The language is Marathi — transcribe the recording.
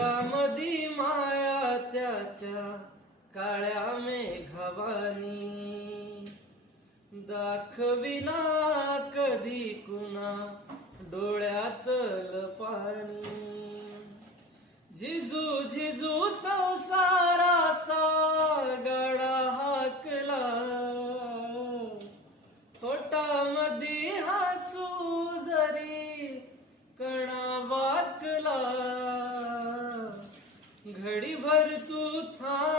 घरामधी माया त्याच्या काळ्या मेघवानी, दाखविना कधी कुणा डोळ्यातल पाणी. झिजू झिजू संसाराचा गाडा हाकला, पोटामधी हसू जरी कणा वाकला. घडीभर तू थांब